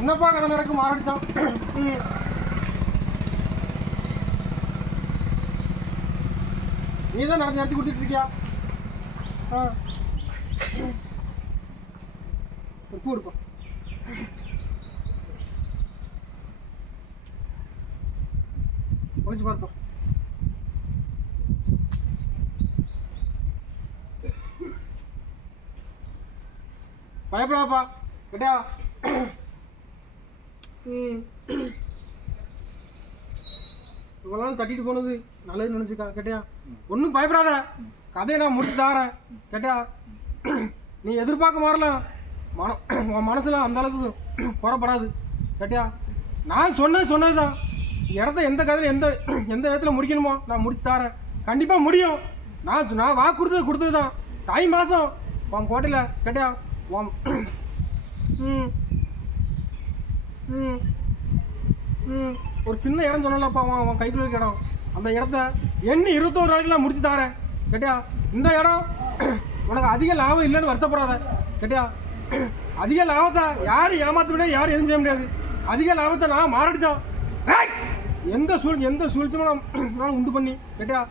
என்னப்பா கதை நடக்கும் ஆரம்பிச்சான். நீ தான் நடத்தி கொடுத்துட்டு இருக்கியா? பூ இருக்கும் ஒழிச்சு பார்ப்போம். பயப்படாப்பா கேட்டியா? இவ்வளவு தட்டிட்டு போனது நல்லதுன்னு நினைச்சுக்கா கேட்டியா? ஒன்றும் பயப்படாத, கதையை நான் முடிச்சு தாரேன் கேட்டியா? நீ எதிர்பார்க்க மாறலாம், உன் மனசுல அந்த அளவுக்கு புறப்படாது கேட்டியா? நான் சொன்னதுதான். இடத்த எந்த கதையில் எந்த விதத்தில் முடிக்கணுமோ நான் முடிச்சு தாரேன், கண்டிப்பாக முடியும். நான் வாக்கு கொடுத்தது தான். தை மாதம் உன் கோட்டையில் கேட்டியா? ஒரு சின்ன இடம் சொன்னலப்பா, அவன் கைக்குள்ள இருக்க இடம், அந்த இடத்த எண்ணி 21 நாளைக்கு நான் முடிச்சு தாரேன் கேட்டியா? இந்த இடம் உனக்கு அதிக லாபம் இல்லைன்னு வருத்தப்படாத கேட்டியா? அதிக லாபத்தை யாரும் ஏமாத்த முடியாது, யாரும் எதுவும் செய்ய முடியாது. அதிக லாபத்தை நான் மாரடிச்சான். எந்த சூழ்ச்சியும் நான் உண்டு பண்ணி கேட்டியா?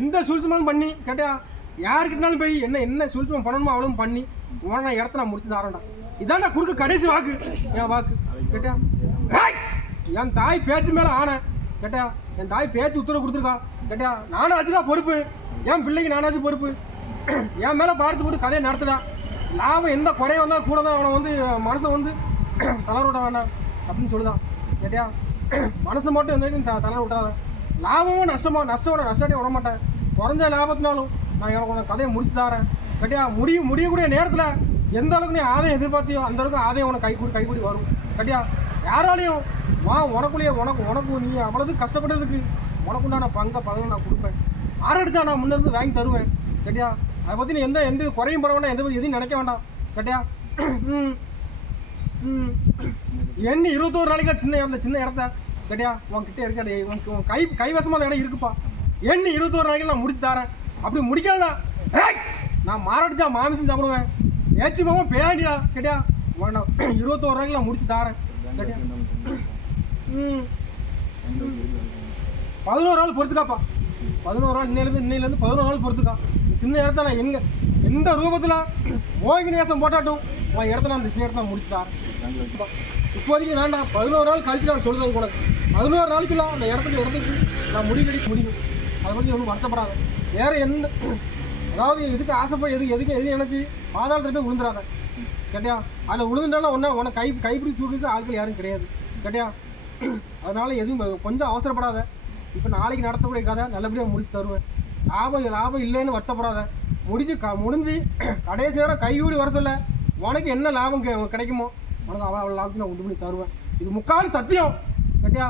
எந்த சூழ்ச்சியும் பண்ணி கேட்டியா? யாருக்கிட்டாலும் போய் என்ன சூழ்ச்சியம் பண்ணணுமோ அவ்வளவு பண்ணி உன இடத்த நான் முடிச்சு தாரேன்டா. இதான் நான் கொடுக்க கடைசி வாக்கு, என் வாக்கு கேட்டியா? என் தாய் பேச்சு மேலே ஆன கேட்டியா? என் தாய் பேச்சு உத்தரவு கொடுத்துருக்கா கேட்டியா? நானும் ஆச்சுதான் பொறுப்பு, என் பிள்ளைக்கு நானாச்சும் பொறுப்பு. என் மேலே பார்த்து போட்டு கதையை நடத்துடா. லாபம் எந்த குறைய வந்தால் கூட தான் அவனை மனசை தளர விட வேண்டாம் அப்படின்னு சொல்லுதான் கேட்டியா? மனசு மட்டும் எந்த தளர விட்டாத. லாபமும் நஷ்டத்தையும் விட மாட்டேன். குறைஞ்ச லாபத்தினாலும் நான் எனக்கு கதையை முடிச்சு தாரேன் கேட்டியா? முடியக்கூடிய நேரத்தில் எந்த அளவுக்கு நீ ஆதாயம் எதிர்பார்த்தியோ அந்த அளவுக்கு ஆதாயம் உனக்கு கைகூடி வரும் கேட்டியா? யாராலையும் உனக்கு நீ அவ்வளவு கஷ்டப்பட்டதுக்கு உனக்குண்டான பலனை நான் கொடுப்பேன். ஆரடிச்சா நான் முன்னேருந்து வாங்கி தருவேன் கேட்டியா? அதை பற்றி நீ எந்த குறையும் பட வேண்டாம், எதையும் நினைக்க வேண்டாம் கேட்டியா? எண்ணி 21 நாளைக்கு சின்ன இடத்த கேட்டியா? உன்கிட்ட இருக்காடே, உன் கைவசமாக இடம் இருக்குப்பா. எண்ணி 21 நாளைக்கு நான் முடிச்சு தரேன். அப்படி முடிக்கலாம் நான் மாரடிச்சா மாமிசம் சாப்பிடுவேன். ஏச்சி மாமா பேண்டியா கேட்டியா? 21 நாளைக்கு நான் முடிச்சு தரேன் கேட்டியா? 11 நாள் பொறுத்துக்காப்பா. 11 நாள் இன்னையிலேருந்து 11 நாள் பொறுத்துக்கா. சின்ன இடத்த நான் எந்த ரூபத்தில் மோகினி நேசம் போட்டாட்டும் உன் இடத்த நான் இந்த சின்ன இடத்த முடிச்சு தரேன். இப்போதைக்கு வேண்டாம், 11 நாள் கழிச்சு நான் சொல்றது உனக்கு. 11 நாளைக்குள்ள அந்த இடத்துக்கு நான் முடியும். அதை பற்றி ஒன்றும் வருத்தப்படாத. வேற அதாவது எதுக்கு ஆசைப்பட எதுக்கு நினைச்சு பாதாளத்தில் போய் விழுந்துடாத கேட்டியா? அதில் விழுந்துட்டாலும் உன்னை கைப்பிடி தூக்கிட்டு ஆட்கள் யாரும் கிடையாது கேட்டியா? அதனால எதுவும் கொஞ்சம் அவசரப்படாத. இப்போ நாளைக்கு நடத்தக்கூடிய கதை நல்லபடியாக முடிச்சு தருவேன். லாபம் இல்லைன்னு வருத்தப்படாத. முடிஞ்சு கடைசி நேரம் கையூடி வர சொல்ல உனக்கு என்ன லாபம் கிடைக்குமோ உனக்கு அவ்வளோ லாபத்தை நான் உண்டு பண்ணி தருவேன். இது முக்கால் சத்தியம் கேட்டியா?